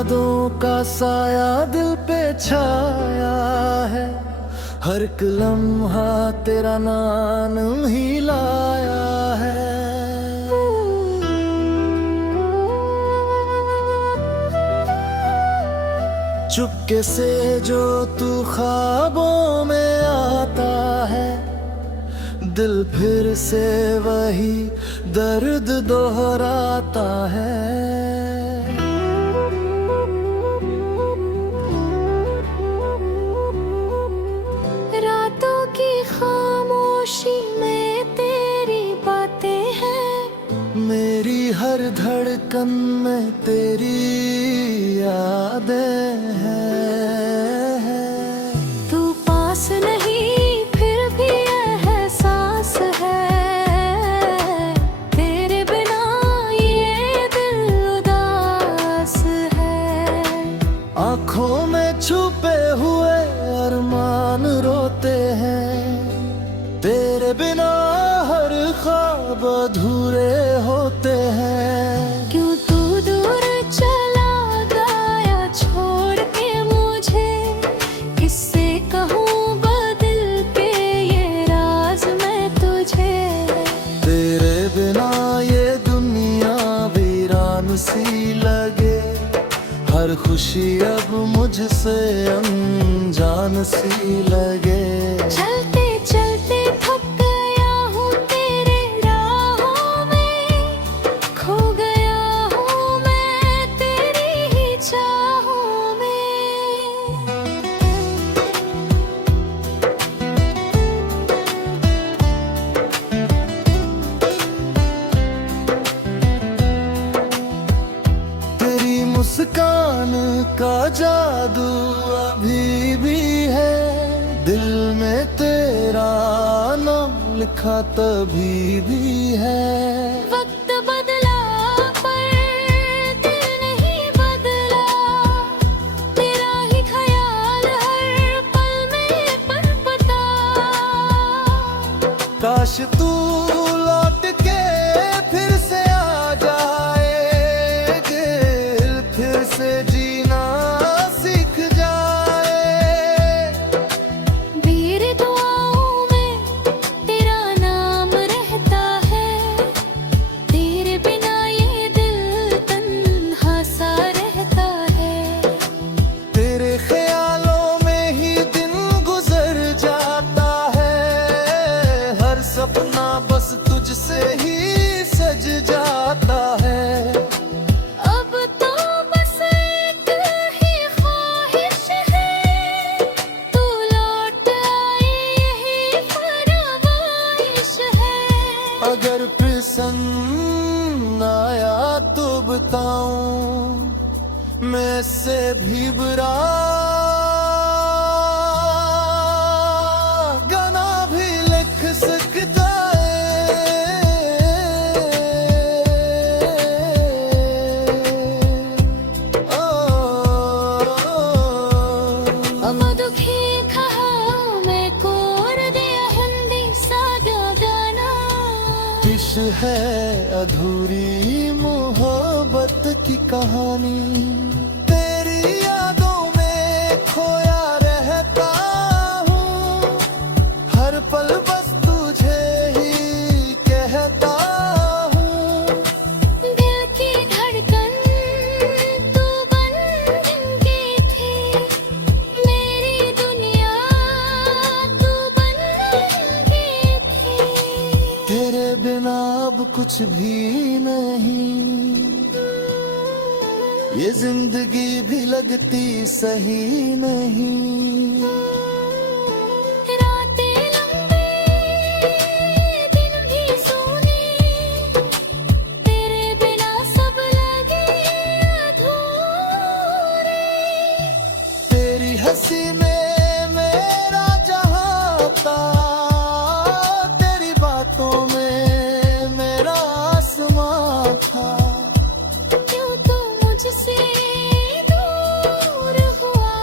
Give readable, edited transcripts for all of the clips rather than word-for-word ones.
यादों का साया दिल पे छाया है, हर एक लम्हा तेरा नाम ही लाया है। चुपके से जो तू ख्वाबों में आता है, दिल फिर से वही दर्द दोहराता है। रातों की खामोशी में तेरी बातें हैं, मेरी हर धड़कन में तेरी यादें हैं। तू पास नहीं फिर भी एहसास है, तेरे बिना ये दिल उदास है। आँखों में छुपे हुए अरमान रोते हैं, तेरे बिना हर ख्वाब अधूरे होते हैं। क्यों तू दूर चला गया छोड़ के मुझे, किससे कहूँ बदिल के ये राज मैं तुझे। तेरे बिना ये दुनिया वीरान सी लगे, हर खुशी अब मुझसे अनजान सी लगे। चलते चलते थक गया हूँ तेरे राहों में, खो गया हूँ मैं तेरी ही चाहों में। तेरी मुस्कान का जादू अभी भी है, दिल में तेरा नाम लिखा तभी भी है। वक्त बदला पर दिल नहीं बदला, तेरा ही ख्याल हर पल में पनपता। काश तू लौट के फिर से आ जाए, दिल फिर से जीना सीख जाए। वीर दुआओं में तेरा नाम रहता है, तेरे बिना ये दिल तन्हा सा रहता है। तेरे ख्यालों में ही दिन गुजर जाता है, हर सपना बस तुझसे ही सज जाता है। अब तो बस एक ही ख्वाहिश है, तू लौट आए यही फरमाइश है। अगर पसंद आया तो बताऊं, मैं से भी बुरा गाना भी लिख सकता अब दुखी कहा मैं कोर दिया हिंदी सादा गाना। इश है अधूरी मोहब्बत की कहानी, तेरी यादों में खोया रहता हूँ, हर पल बस तुझे ही कहता हूँ। दिल की धड़कन तू बन गई थी, मेरी दुनिया तू बन गई थी। तेरे बिना अब कुछ भी नहीं, ये जिंदगी भी लगती सही नहीं। रातें लंबी दिन भी सोने, तेरे बिना सब लगे अधूरे। तेरी हंसी में मेरा जहां था, तेरी बातों में मेरा आसमां था। क्यों तू मुझसे दूर हुआ,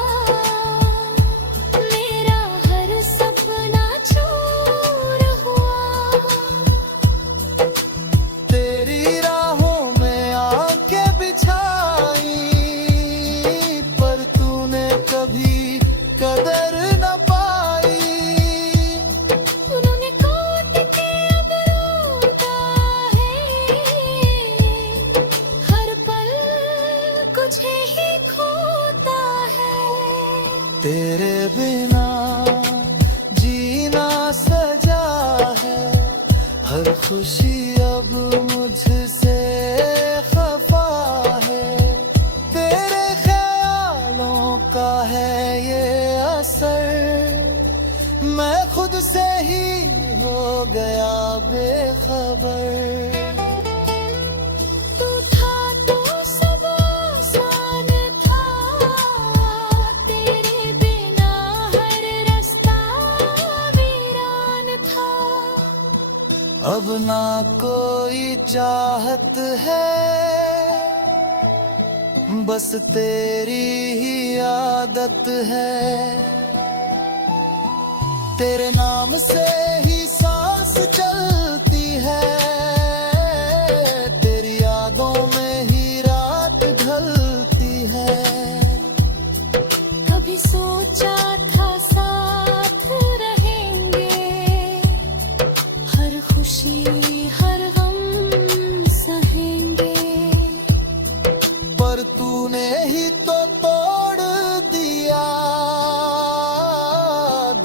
हर खुशी अब मुझसे खफा है, तेरे ख्यालों का है ये असर, मैं खुद से ही हो गया बेखबर। तू था तो सब आसान था, तेरे बिना हर रास्ता वीरान था। अब ना कोई चाहत है, बस तेरी ही आदत है, तेरे नाम से ही सांस चलती है, तेरी यादों में ही रात ढलती है। कभी सोचा था साथ रहेंगे, हर खुशी हर गम सहेंगे, पर तूने ही तो तोड़ दिया,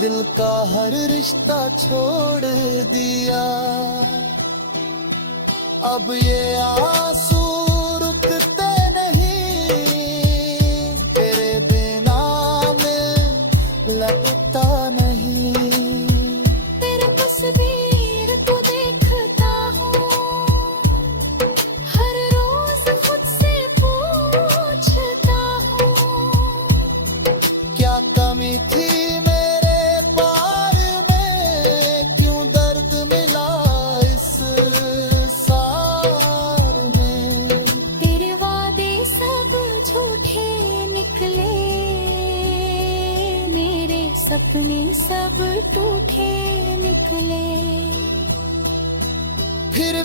दिल का हर रिश्ता छोड़ दिया। अब ये आंसू रुकते नहीं, तेरे बिना मैं लगता नहीं। तेरे तस्वीर को देखता हूँ, हर रोज खुद से पूछता हूँ, क्या कमी थी मेरे पार में, क्यों दर्द मिला इस सार में। तेरे वादे सब झूठे निकले, मेरे सपने सब टूटे निकले। फिर